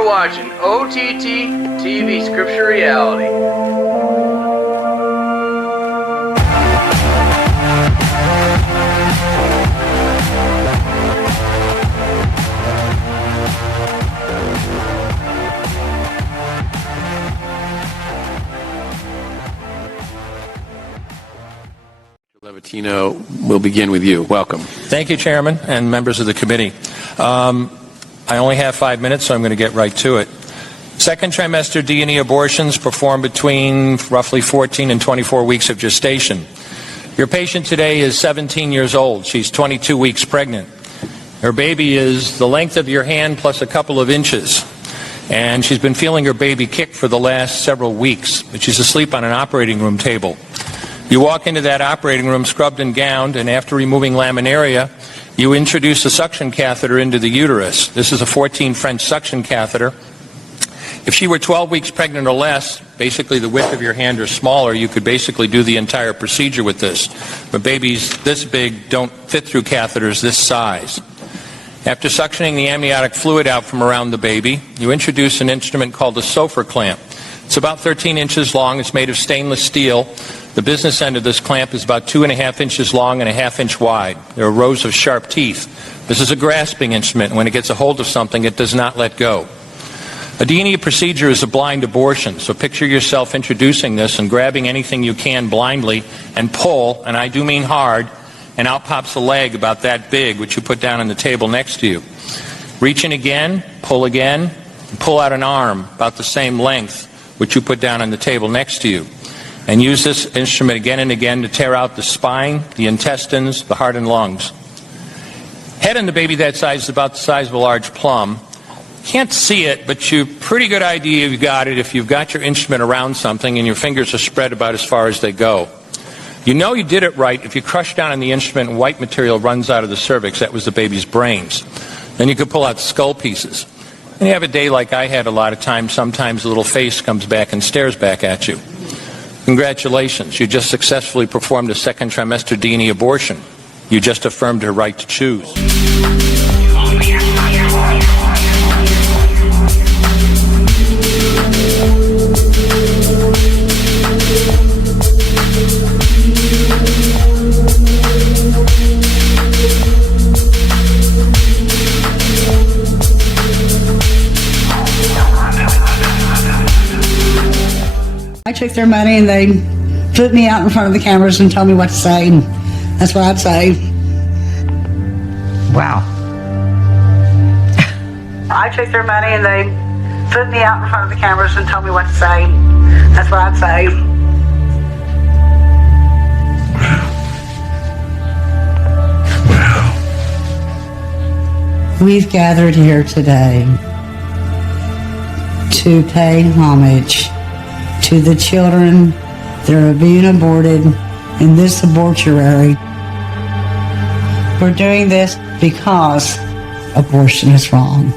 are watching OTT TV Scripture Reality. Levatino, we'll begin with you. Welcome. Thank you, Chairman and members of the committee. I only have 5 minutes, so I'm going to get right to it. Second trimester D&E abortions performed between roughly 14 and 24 weeks of gestation. Your patient today is 17 years old. She's 22 weeks pregnant. Her baby is the length of your hand plus a couple of inches. And she's been feeling her baby kick for the last several weeks, but she's asleep on an operating room table. You walk into that operating room scrubbed and gowned, and after removing laminaria, you introduce a suction catheter into the uterus. This is a 14 French suction catheter. If she were 12 weeks pregnant or less, basically the width of your hand or smaller, you could basically do the entire procedure with this. But babies this big don't fit through catheters this size. After suctioning the amniotic fluid out from around the baby, you introduce an instrument called a Sofer clamp. It's about 13 inches long. It's made of stainless steel. The business end of this clamp is about 2.5 inches long and a half-inch wide. There are rows of sharp teeth. This is a grasping instrument. When it gets a hold of something, it does not let go. A D&E procedure is a blind abortion, so picture yourself introducing this and grabbing anything you can blindly and pull, and I do mean hard, and out pops a leg about that big, which you put down on the table next to you. Reach in again, and pull out an arm about the same length, which you put down on the table next to you. And use this instrument again and again to tear out the spine, the intestines, the heart and lungs. Head in the baby that size is about the size of a large plum. Can't see it, but you pretty good idea you've got it if you've got your instrument around something and your fingers are spread about as far as they go. You know you did it right if you crush down on the instrument and white material runs out of the cervix. That was the baby's brains. Then you could pull out skull pieces. And you have a day like I had a lot of times, sometimes the little face comes back and stares back at you. Congratulations, you just successfully performed a second trimester D&E abortion. You just affirmed her right to choose. I took their money and they put me out in front of the cameras and told me what to say. And that's what I'd say. Wow. I took their money and they put me out in front of the cameras and told me what to say. That's what I'd say. Wow. We've gathered here today to pay homage to the children that are being aborted in this abortuary. We're doing this because abortion is wrong.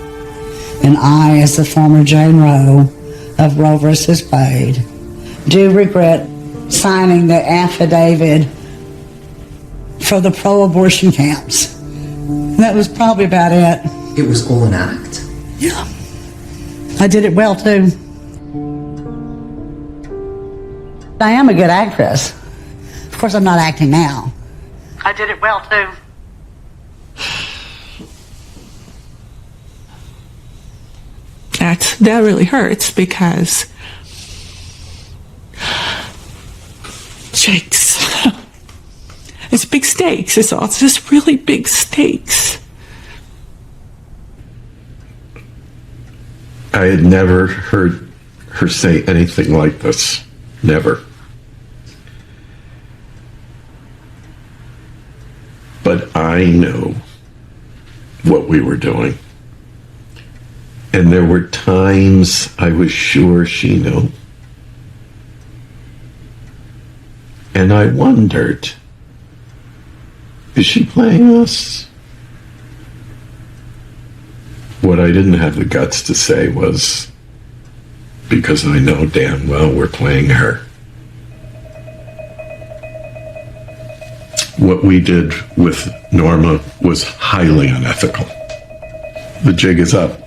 And I, as the former J Roe of Roe versus Wade, do regret signing the affidavit for the pro-abortion camps. And that was probably about it. It was all an act. Yeah. I did it well, too. I am a good actress. Of course, I'm not acting now. I did it well, too. That really hurts because stakes. It's big stakes. It's just really big stakes. I had never heard her say anything like this. Never. But I know what we were doing. And there were times I was sure she knew. And I wondered, is she playing us? What I didn't have the guts to say was, because I know damn well we're playing her. What we did with Norma was highly unethical. The jig is up.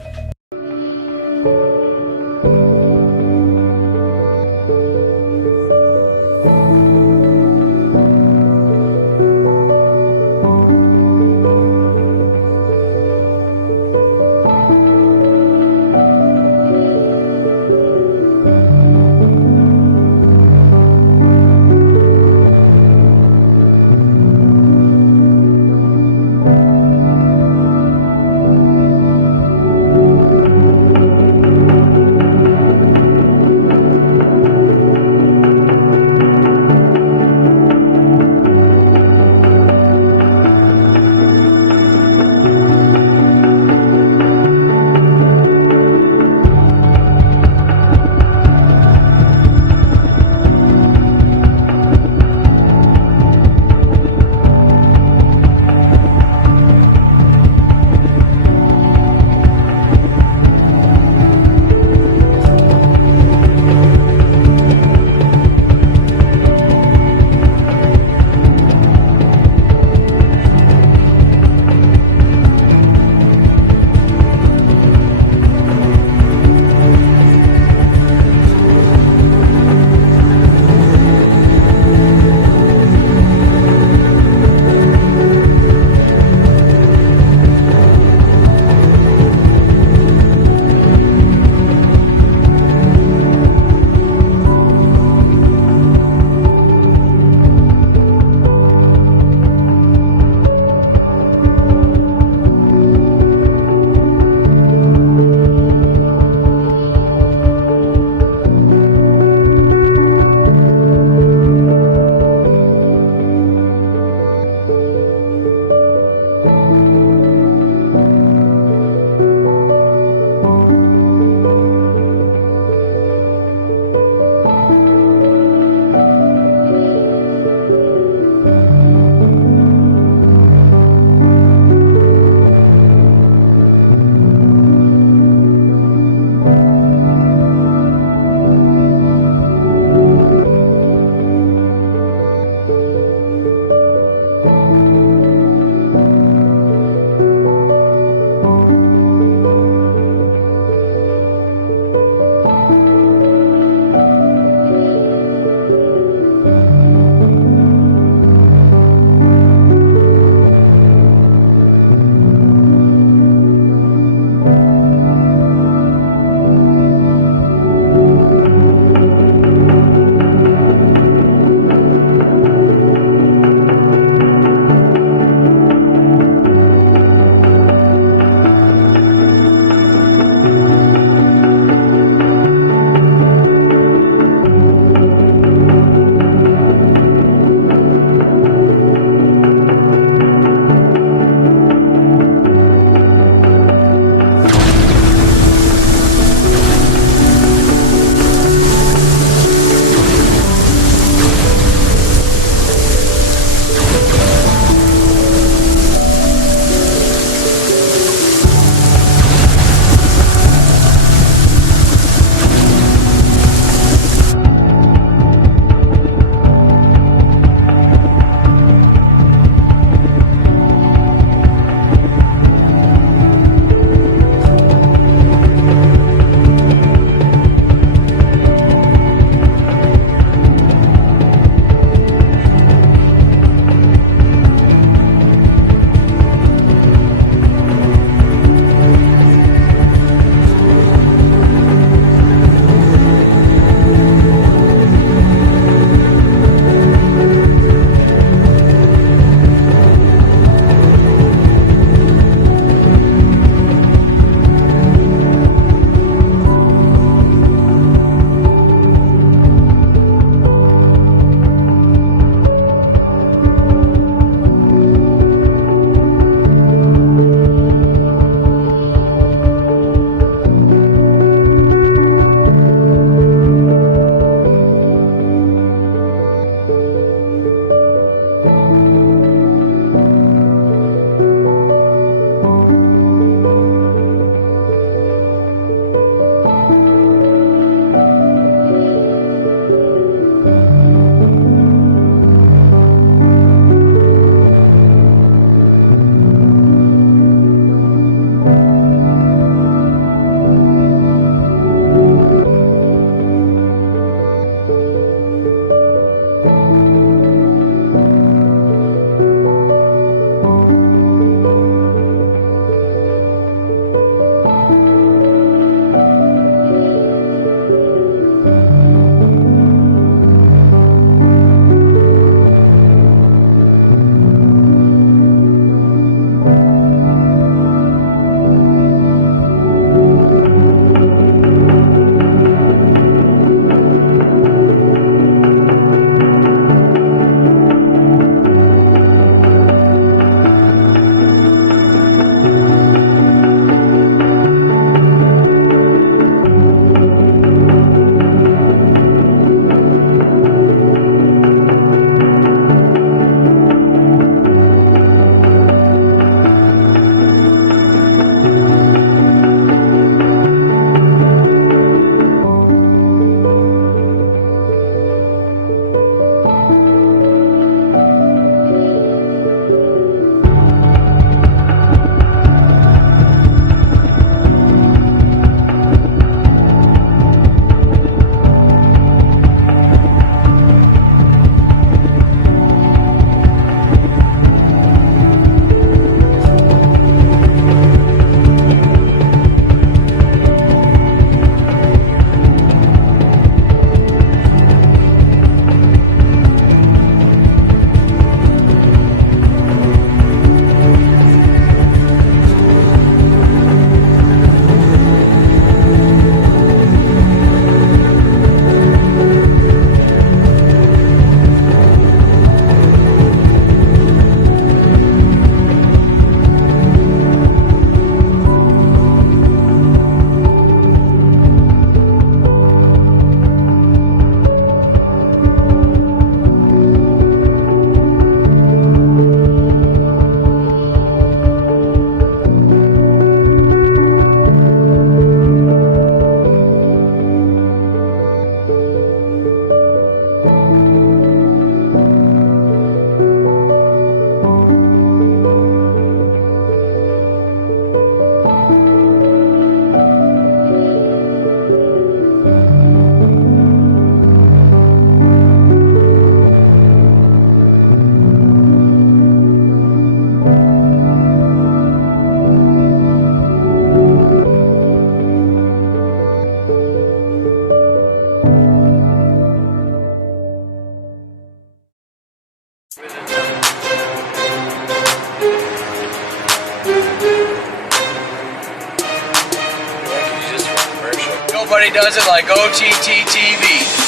Nobody does it like OTT TV.